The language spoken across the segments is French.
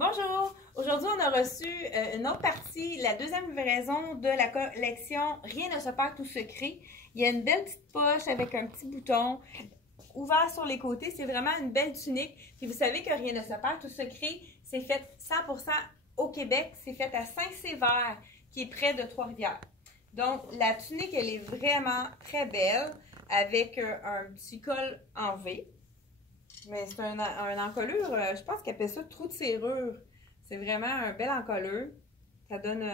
Bonjour! Aujourd'hui, on a reçu une autre partie, la deuxième livraison de la collection Rien ne se perd, tout se crée. Il y a une belle petite poche avec un petit bouton ouvert sur les côtés. C'est vraiment une belle tunique. Puis vous savez que Rien ne se perd, tout se crée, c'est fait 100% au Québec. C'est fait à Saint-Sévère, qui est près de Trois-Rivières. Donc, la tunique, elle est vraiment très belle avec un petit col en V. Mais c'est un encolure, je pense qu'elle appelle ça trou de serrure. C'est vraiment un bel encolure. Ça donne.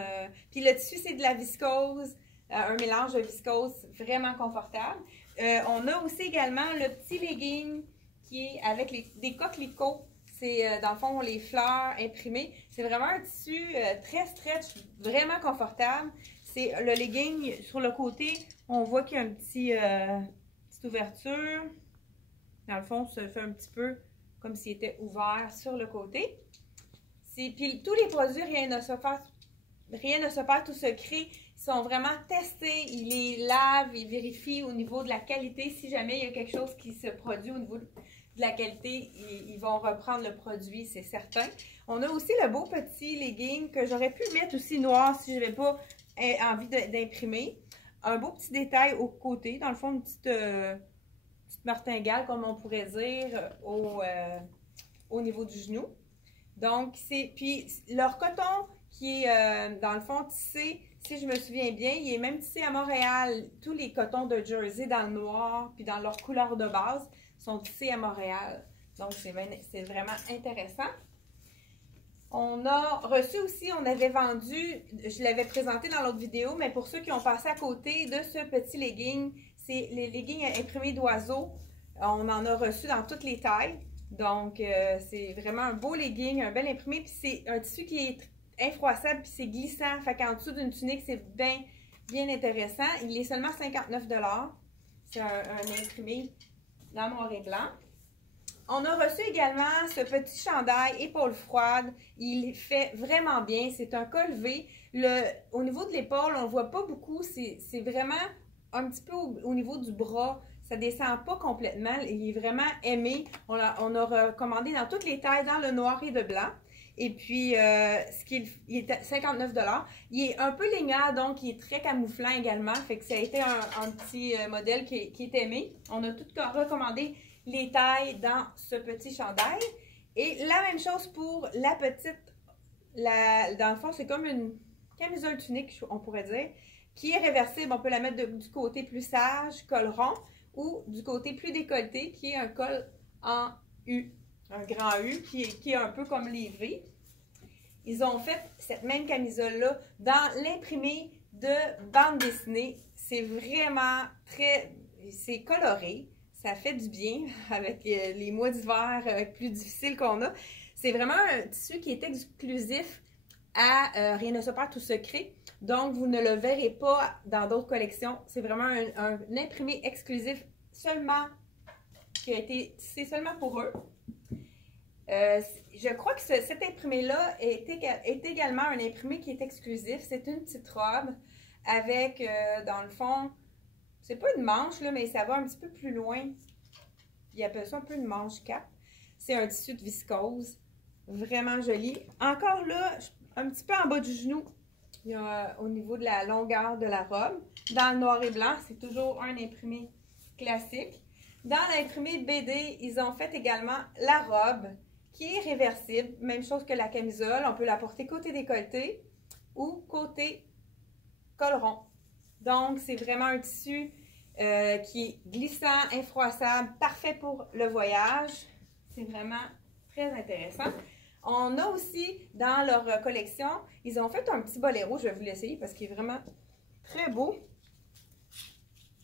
Puis le tissu, c'est de la viscose, un mélange de viscose vraiment confortable. On a aussi également le petit legging qui est avec des coquelicots. C'est dans le fond les fleurs imprimées. C'est vraiment un tissu très stretch, vraiment confortable. C'est le legging sur le côté, on voit qu'il y a une petite ouverture. Dans le fond, ça fait un petit peu comme s'il était ouvert sur le côté. Puis tous les produits, rien ne se perd, tout se crée, sont vraiment testés. Ils les lavent, ils vérifient au niveau de la qualité. Si jamais il y a quelque chose qui se produit au niveau de la qualité, ils vont reprendre le produit, c'est certain. On a aussi le beau petit legging que j'aurais pu mettre aussi noir si je n'avais pas envie d'imprimer. Un beau petit détail au côté, dans le fond, une petite martingale, comme on pourrait dire, au niveau du genou. Donc, puis leur coton qui est, dans le fond, tissé, si je me souviens bien, il est même tissé à Montréal. Tous les cotons de Jersey dans le noir, puis dans leur couleur de base, sont tissés à Montréal. Donc, c'est vraiment intéressant. On a reçu aussi, on avait vendu, je l'avais présenté dans l'autre vidéo, mais pour ceux qui ont passé à côté de ce petit legging, c'est les leggings imprimés d'oiseaux. On en a reçu dans toutes les tailles. Donc, c'est vraiment un beau legging, un bel imprimé. Puis c'est un tissu qui est infroissable, puis c'est glissant. Fait qu'en dessous d'une tunique, c'est bien intéressant. Il est seulement 59 $. C'est un imprimé dans noir et blanc. On a reçu également ce petit chandail épaules froides. Il fait vraiment bien. C'est un col V. Au niveau de l'épaule, on ne le voit pas beaucoup. C'est vraiment un petit peu au niveau du bras. Ça ne descend pas complètement. Il est vraiment aimé. On a recommandé dans toutes les tailles, dans le noir et le blanc. Et puis, il est à 59 $. Il est un peu lignard, donc il est très camouflant également. Fait que ça a été un petit modèle qui est aimé. On a tout recommandé les tailles dans ce petit chandail. Et la même chose pour la petite, dans le fond, c'est comme une camisole tunique, on pourrait dire, qui est réversible. On peut la mettre du côté plus sage, col rond, ou du côté plus décolleté, qui est un col en U, un grand U, qui est un peu comme les V. Ils ont fait cette même camisole-là dans l'imprimé de bande dessinée. C'est vraiment c'est coloré. Ça fait du bien avec les mois d'hiver plus difficiles qu'on a. C'est vraiment un tissu qui est exclusif à Rien ne se perd, tout se crée. Donc, vous ne le verrez pas dans d'autres collections. C'est vraiment un imprimé exclusif seulement, qui a été tissé seulement pour eux. Je crois que cet imprimé-là est également un imprimé qui est exclusif. C'est une petite robe avec, dans le fond, c'est pas une manche, là, mais ça va un petit peu plus loin. Ils appellent ça un peu une manche cap. C'est un tissu de viscose. Vraiment joli. Encore là, un petit peu en bas du genou, il y a au niveau de la longueur de la robe. Dans le noir et blanc, c'est toujours un imprimé classique. Dans l'imprimé BD, ils ont fait également la robe qui est réversible. Même chose que la camisole. On peut la porter côté décolleté ou côté col rond. Donc, c'est vraiment un tissu qui est glissant, infroissable, parfait pour le voyage. C'est vraiment très intéressant. On a aussi, dans leur collection, ils ont fait un petit boléro. Je vais vous l'essayer parce qu'il est vraiment très beau.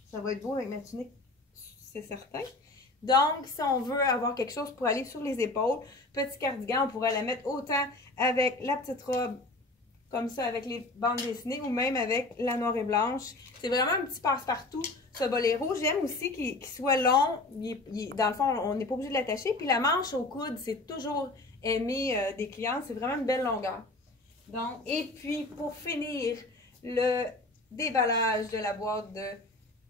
Ça va être beau avec ma tunique, c'est certain. Donc, si on veut avoir quelque chose pour aller sur les épaules, petit cardigan, on pourrait la mettre autant avec la petite robe comme ça avec les bandes dessinées ou même avec la noire et blanche. C'est vraiment un petit passe-partout, ce boléro. J'aime aussi qu'il soit long. Dans le fond, on n'est pas obligé de l'attacher. Puis la manche au coude, c'est toujours aimé des clients. C'est vraiment une belle longueur. Donc, et puis, pour finir, le déballage de la boîte de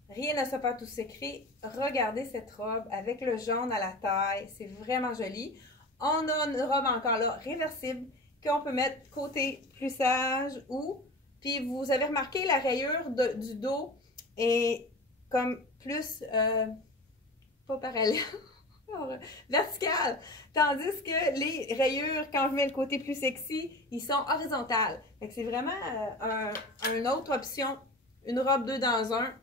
Rien ne se perd, tout se crée. Regardez cette robe avec le jaune à la taille. C'est vraiment joli. On a une robe encore là, réversible, qu'on peut mettre côté plissage ou, puis vous avez remarqué la rayure du dos est comme plus, pas parallèle, verticale. Tandis que les rayures, quand je mets le côté plus sexy, ils sont horizontales. Fait que c'est vraiment une autre option, une robe 2 dans 1,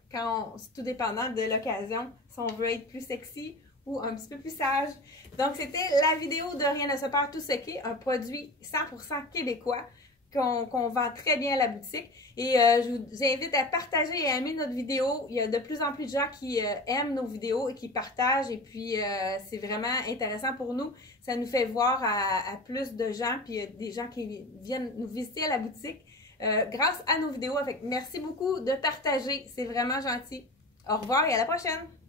c'est tout dépendant de l'occasion, si on veut être plus sexy ou un petit peu plus sage. Donc, c'était la vidéo de Rien ne se perd tout sequé, un produit 100% québécois qu'on vend très bien à la boutique. Et je vous invite à partager et à aimer notre vidéo. Il y a de plus en plus de gens qui aiment nos vidéos et qui partagent. Et puis, c'est vraiment intéressant pour nous. Ça nous fait voir à plus de gens, puis des gens qui viennent nous visiter à la boutique grâce à nos vidéos. Merci beaucoup de partager. C'est vraiment gentil. Au revoir et à la prochaine!